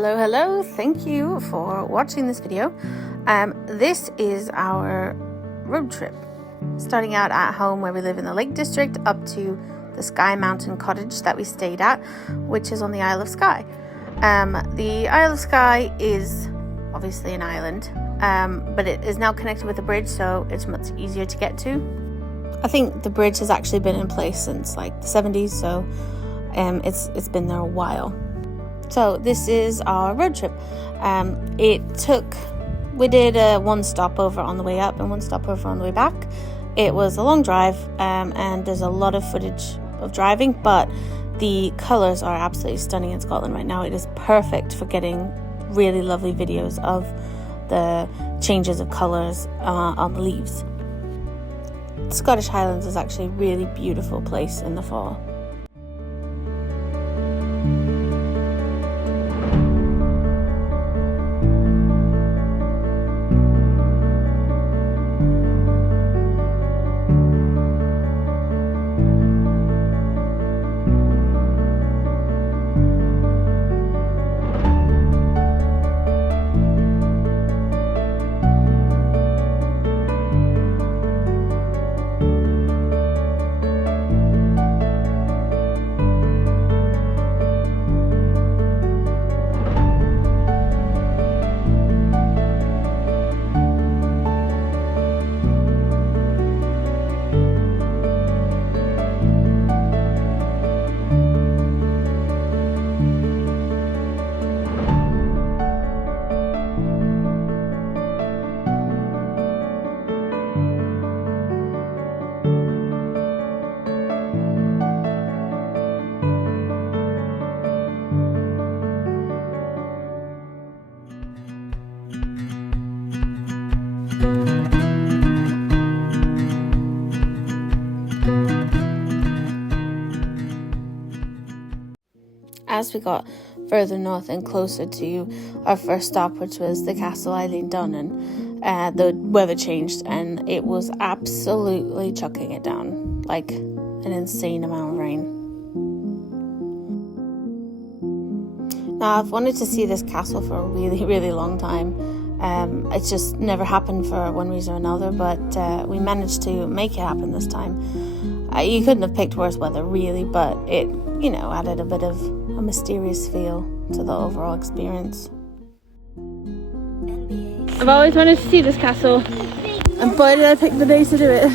Hello, thank you for watching this video. This is our road trip, starting out at home where we live in the Lake District up to the Skye Mountain cottage that we stayed at, which is on the Isle of Skye. The Isle of Skye is obviously an island, but it is now connected with a bridge, so it's much easier to get to. I think the bridge has actually been in place since like the 70s, so it's been there a while. So this is our road trip. We did one stopover on the way up and one stopover on the way back. It was a long drive, and there's a lot of footage of driving, but the colours are absolutely stunning in Scotland right now. It is perfect for getting really lovely videos of the changes of colours on the leaves. The Scottish Highlands is actually a really beautiful place in the fall. As we got further north and closer to our first stop, which was the Castle Eileen Dunnan, the weather changed and it was absolutely chucking it down, like an insane amount of rain. Now, I've wanted to see this castle for a really, really long time. It's just never happened for one reason or another, but we managed to make it happen this time. You couldn't have picked worse weather, really, but it, added a bit of a mysterious feel to the overall experience. I've always wanted to see this castle, and boy did I pick the day to do it.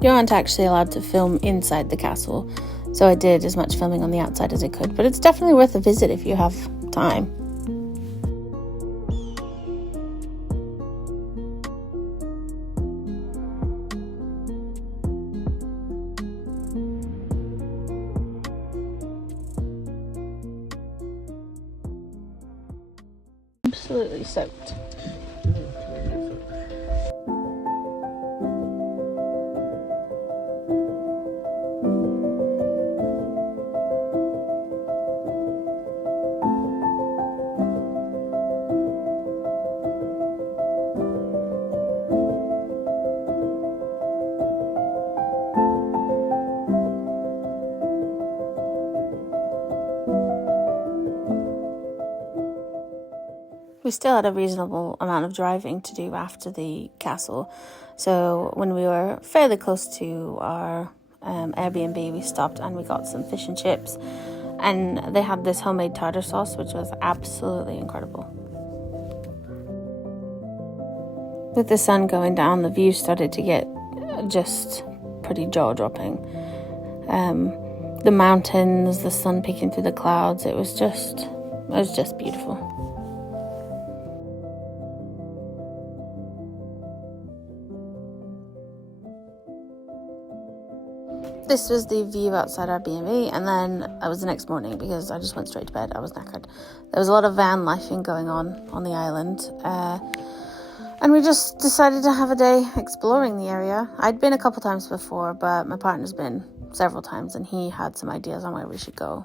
You aren't actually allowed to film inside the castle, so I did as much filming on the outside as I could, but it's definitely worth a visit if you have time. Absolutely soaked. We still had a reasonable amount of driving to do after the castle, so when we were fairly close to our Airbnb, we stopped and we got some fish and chips, and they had this homemade tartar sauce which was absolutely incredible. With the sun going down, the view started to get just pretty jaw-dropping. The mountains, the sun peeking through the clouds, it was just beautiful. This was the view outside our B&B, and then it was the next morning because I just went straight to bed. I was knackered. There was a lot of van lifing going on the island, and we just decided to have a day exploring the area. I'd been a couple times before, but my partner's been several times, and he had some ideas on where we should go.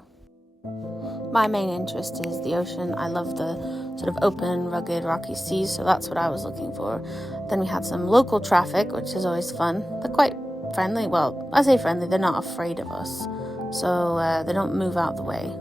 My main interest is the ocean. I love the sort of open, rugged, rocky seas, so that's what I was looking for. Then we had some local traffic, which is always fun. They're quite friendly. Well, I say friendly, they're not afraid of us, so they don't move out the way.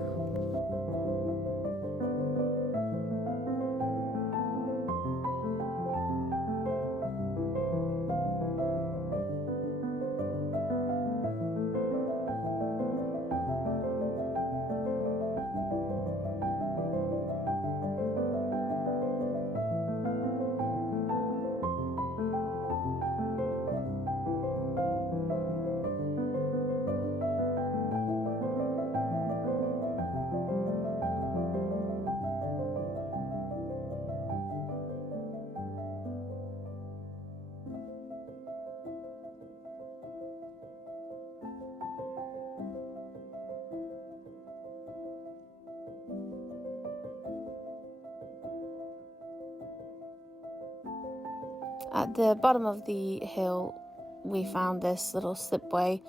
At the bottom of the hill, we found this little slipway,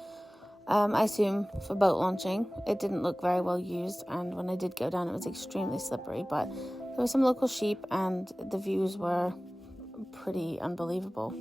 I assume for boat launching. It didn't look very well used, and when I did go down, it was extremely slippery, but there were some local sheep, and the views were pretty unbelievable.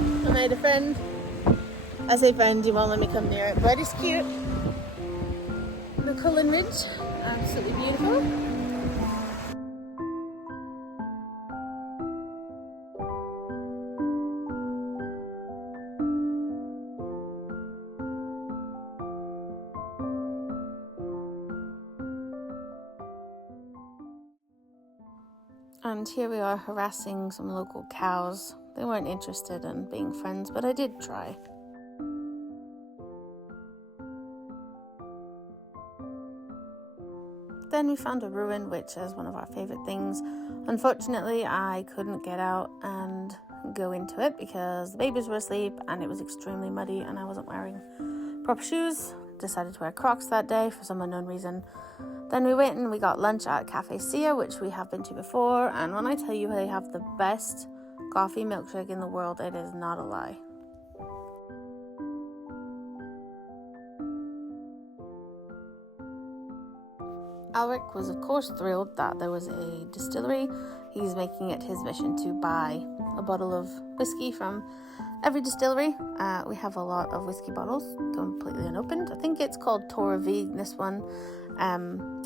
I made a friend. I say friend, you won't let me come near it, but it's cute. The Cullen Ridge, absolutely beautiful. And here we are harassing some local cows. They weren't interested in being friends, but I did try. Then we found a ruin, which is one of our favourite things. Unfortunately, I couldn't get out and go into it because the babies were asleep and it was extremely muddy and I wasn't wearing proper shoes. Decided to wear Crocs that day for some unknown reason. Then we went and we got lunch at Cafe Sia, which we have been to before, and when I tell you they have the best coffee milkshake in the world, it is not a lie. Alric was of course thrilled that there was a distillery. He's making it his mission to buy a bottle of whiskey from every distillery. We have a lot of whiskey bottles completely unopened. I think it's called Torvig, this one.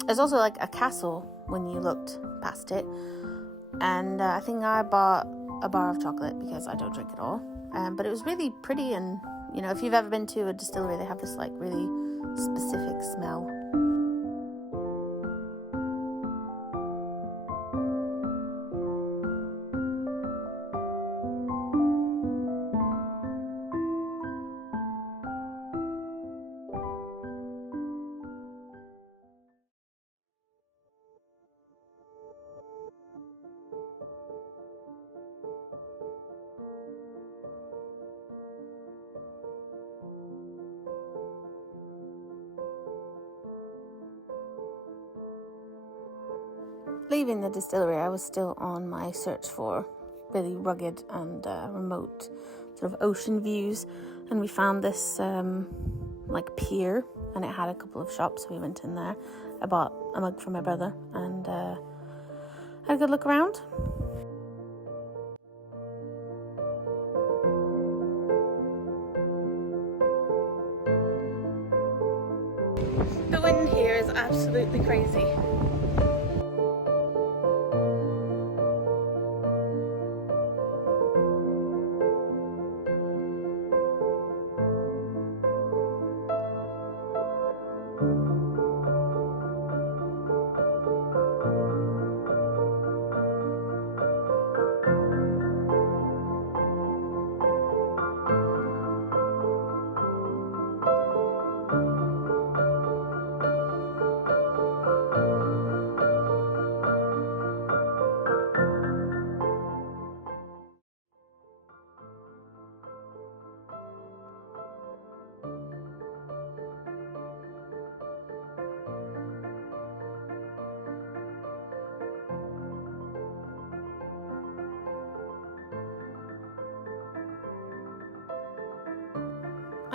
There's also like a castle when you looked past it, and I think I bought a bar of chocolate because I don't drink at all, but it was really pretty, and you know, if you've ever been to a distillery, they have this like really specific smell. Leaving the distillery, I was still on my search for really rugged and remote sort of ocean views, and we found this like pier, and it had a couple of shops, so we went in there. I bought a mug for my brother and had a good look around. absolutely crazy.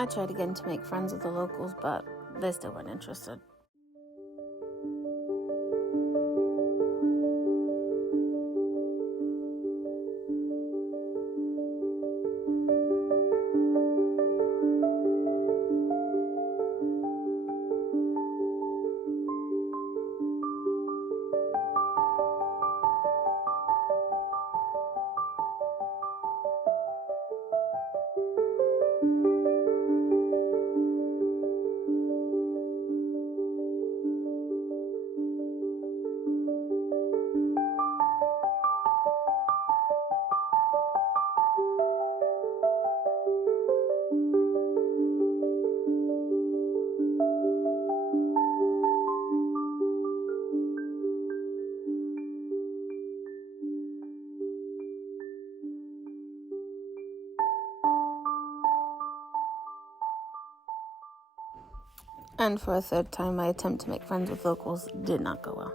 I tried again to make friends with the locals, but they still weren't interested. And for a third time, my attempt to make friends with locals did not go well.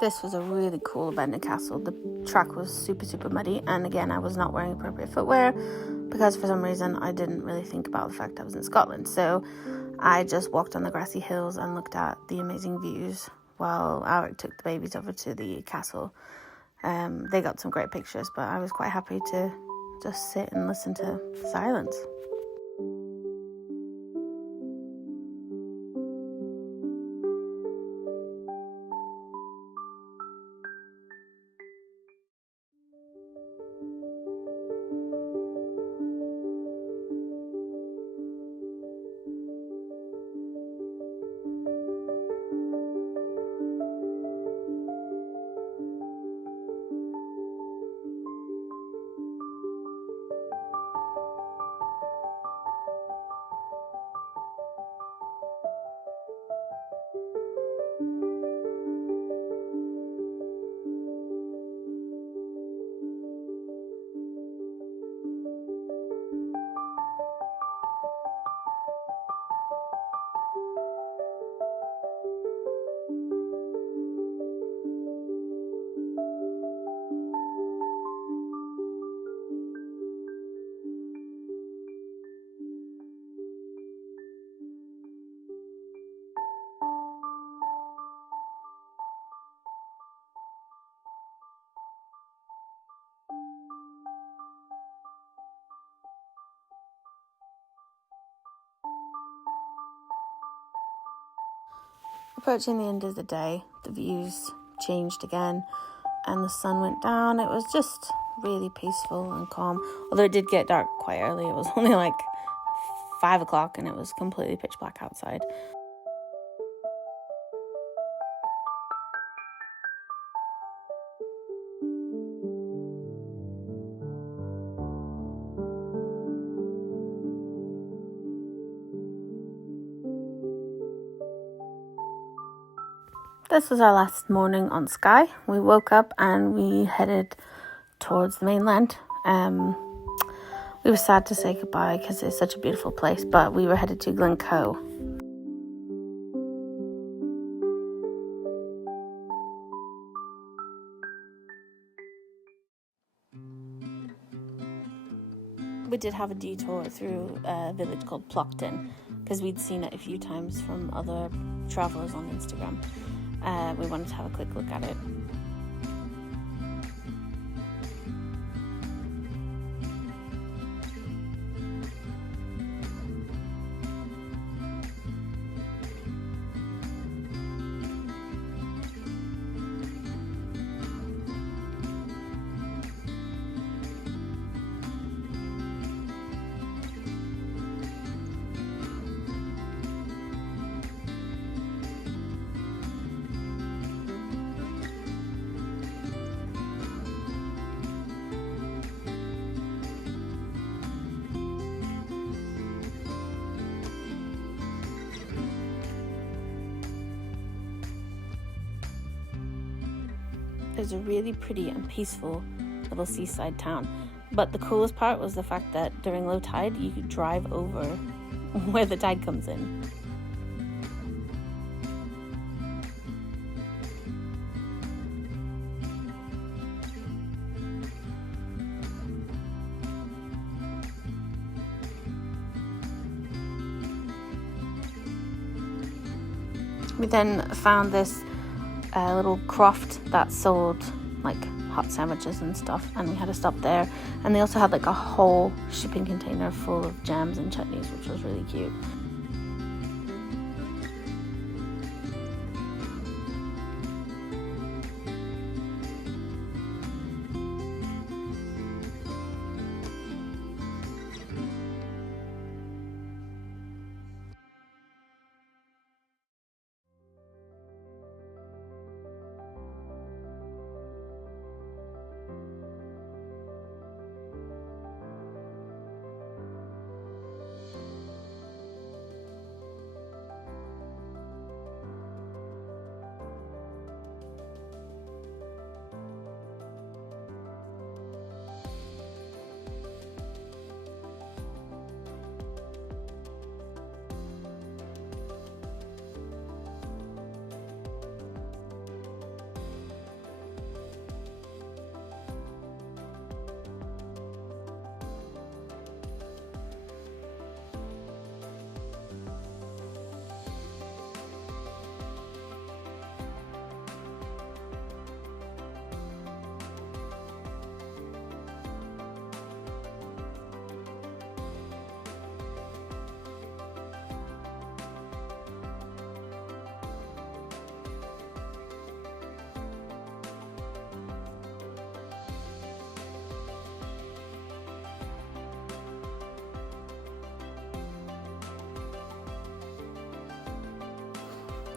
This was a really cool abandoned castle. The track was super muddy, and again, I was not wearing appropriate footwear because for some reason I didn't really think about the fact I was in Scotland. So I just walked on the grassy hills and looked at the amazing views while Alec took the babies over to the castle. They got some great pictures, but I was quite happy to just sit and listen to silence. Approaching the end of the day, the views changed again and the sun went down. It was just really peaceful and calm, although it did get dark quite early. It was only like 5 o'clock and it was completely pitch black outside. This was our last morning on Skye. We woke up and we headed towards the mainland. We were sad to say goodbye because it's such a beautiful place, but we were headed to Glen Co. We did have a detour through a village called Plockton because we'd seen it a few times from other travellers on Instagram. We wanted to have a quick look at it. It was a really pretty and peaceful little seaside town. But the coolest part was the fact that during low tide, you could drive over where the tide comes in. We then found this little croft that sold like hot sandwiches and stuff, and we had to stop there. And they also had like a whole shipping container full of jams and chutneys, which was really cute.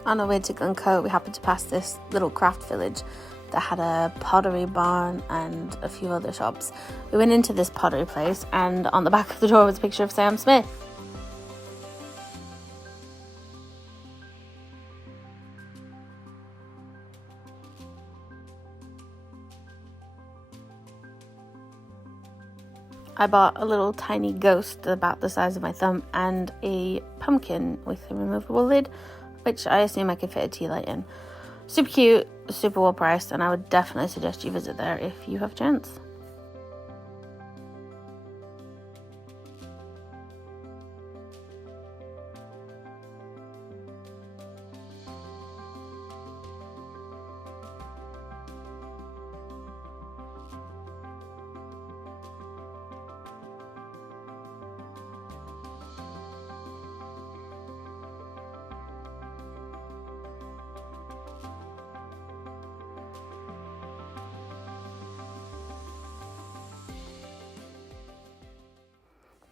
On our way to Glen Co, we happened to pass this little craft village that had a pottery barn and a few other shops. We went into this pottery place, and on the back of the door was a picture of Sam Smith. I bought a little tiny ghost about the size of my thumb and a pumpkin with a removable lid, which I assume I could fit a tea light in. Super cute, super well priced, and I would definitely suggest you visit there if you have a chance.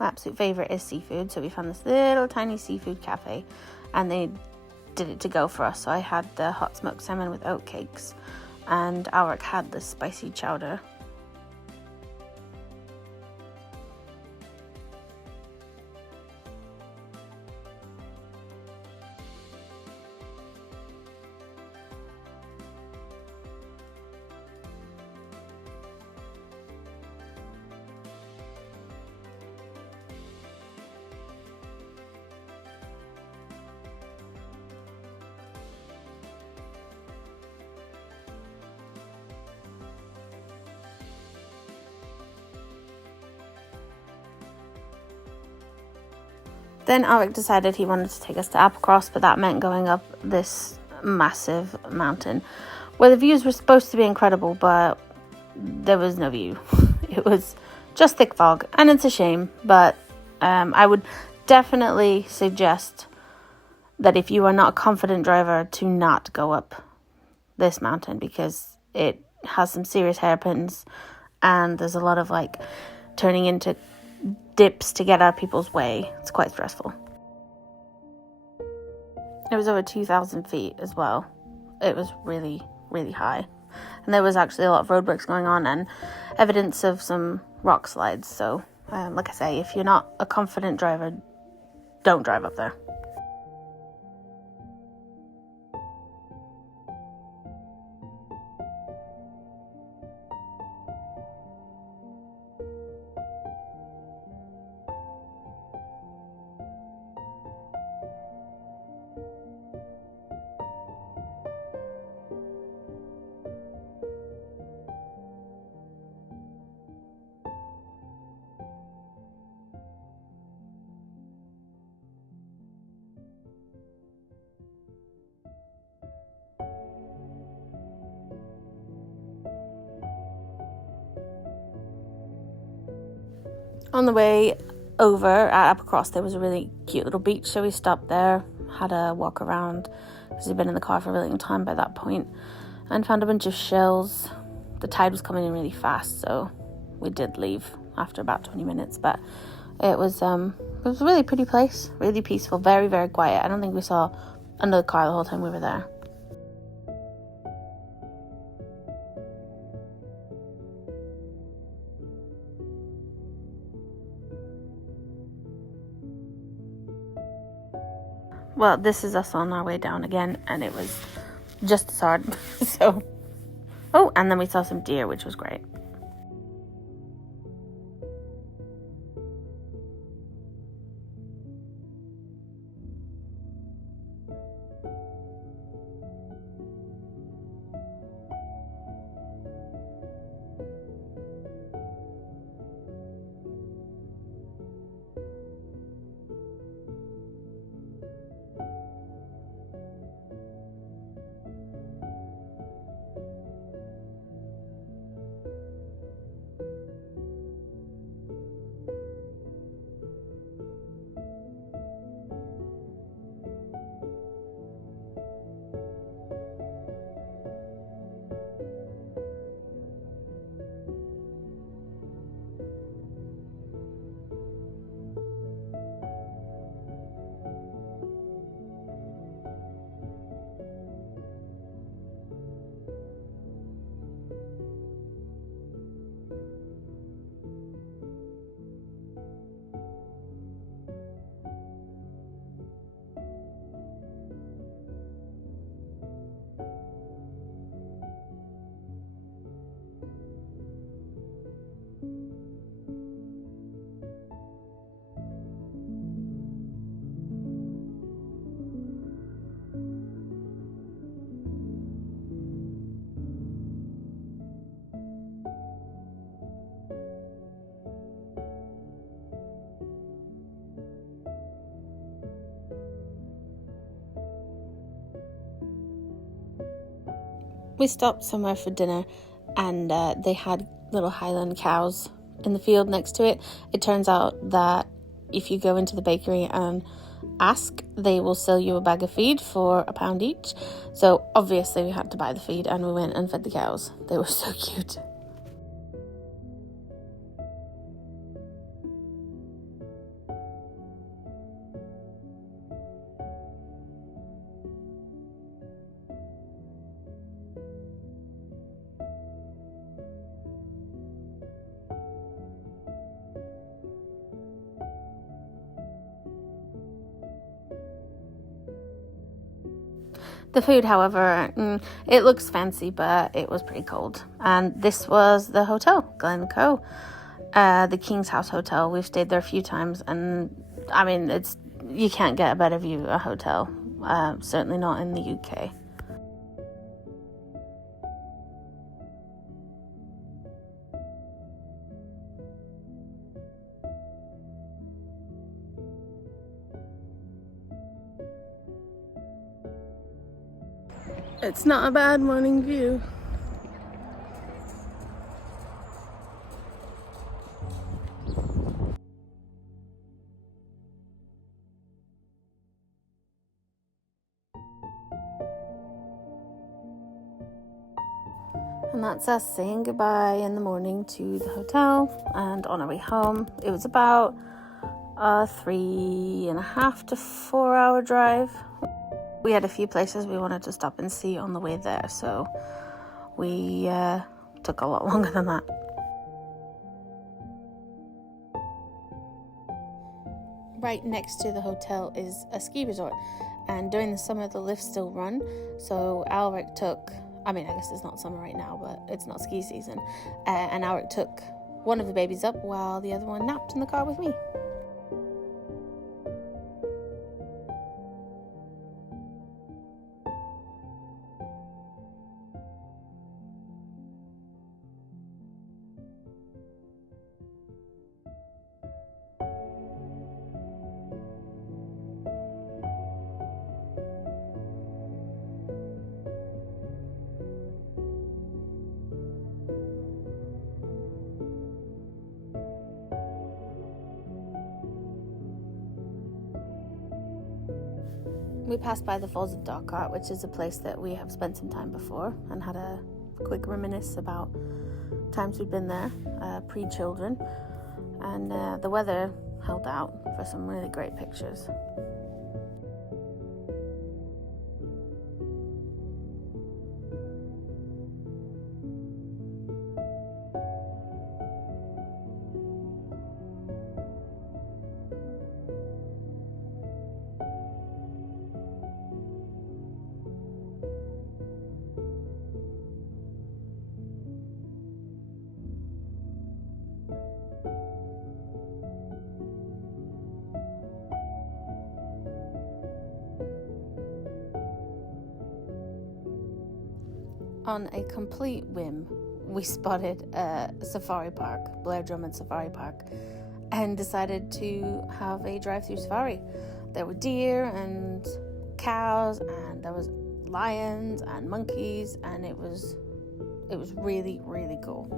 my absolute favourite is seafood, so we found this little tiny seafood cafe, and they did it to go for us. So I had the hot smoked salmon with oat cakes, and Alric had the spicy chowder. Then Alric decided he wanted to take us to Applecross, but that meant going up this massive mountain where the views were supposed to be incredible, but there was no view. It was just thick fog, and it's a shame, but I would definitely suggest that if you are not a confident driver, to not go up this mountain, because it has some serious hairpins, and there's a lot of like turning into dips to get out of people's way. It's quite stressful. It was over 2,000 feet as well. It was really, really high. And there was actually a lot of roadworks going on and evidence of some rock slides. So, like I say, if you're not a confident driver, don't drive up there. On the way over at Applecross, there was a really cute little beach, so we stopped there, had a walk around, because we'd been in the car for a really long time by that point, and found a bunch of shells. The tide was coming in really fast, so we did leave after about 20 minutes, but it was a really pretty place, really peaceful, very, very quiet. I don't think we saw another car the whole time we were there. Well, this is us on our way down again, and it was just as hard. So, oh, and then we saw some deer, which was great. We stopped somewhere for dinner, and they had little Highland cows in the field next to it. It turns out that if you go into the bakery and ask, they will sell you a bag of feed for £1 each. So obviously we had to buy the feed, and we went and fed the cows. They were so cute. The food, however, it looks fancy, but it was pretty cold. And this was the hotel, Glen Co, the King's House Hotel. We've stayed there a few times, and I mean, you can't get a better view of a hotel. Certainly not in the UK. It's not a bad morning view. And that's us saying goodbye in the morning to the hotel and on our way home. It was about a 3.5 to 4 hour drive. We had a few places we wanted to stop and see on the way there, so we took a lot longer than that. Right next to the hotel is a ski resort, and during the summer the lifts still run, so Alric took, I guess it's not summer right now, but it's not ski season, and Alric took one of the babies up while the other one napped in the car with me. We passed by the Falls of Dockart, which is a place that we have spent some time before, and had a quick reminisce about times we've been there, pre-children, and the weather held out for some really great pictures. On a complete whim, we spotted a safari park, Blair Drummond Safari Park, and decided to have a drive-through safari. There were deer and cows, and there was lions and monkeys, and it was really, really cool.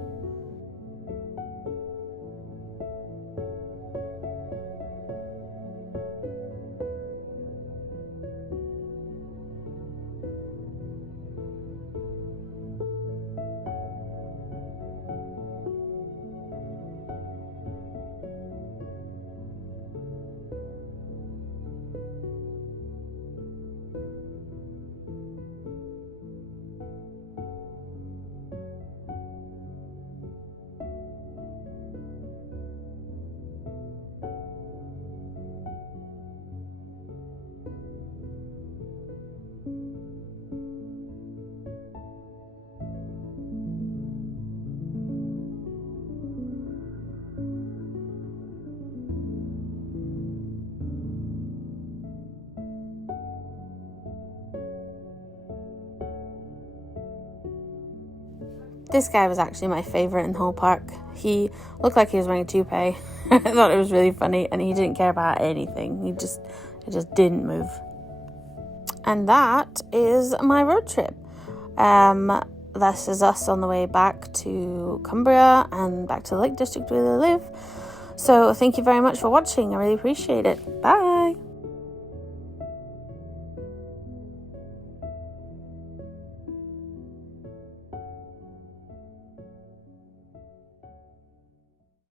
This guy was actually my favourite in the whole park. He looked like he was wearing a toupee. I thought it was really funny, and he didn't care about anything. He just didn't move. And that is my road trip. This is us on the way back to Cumbria and back to the Lake District where they live. So thank you very much for watching. I really appreciate it. Bye.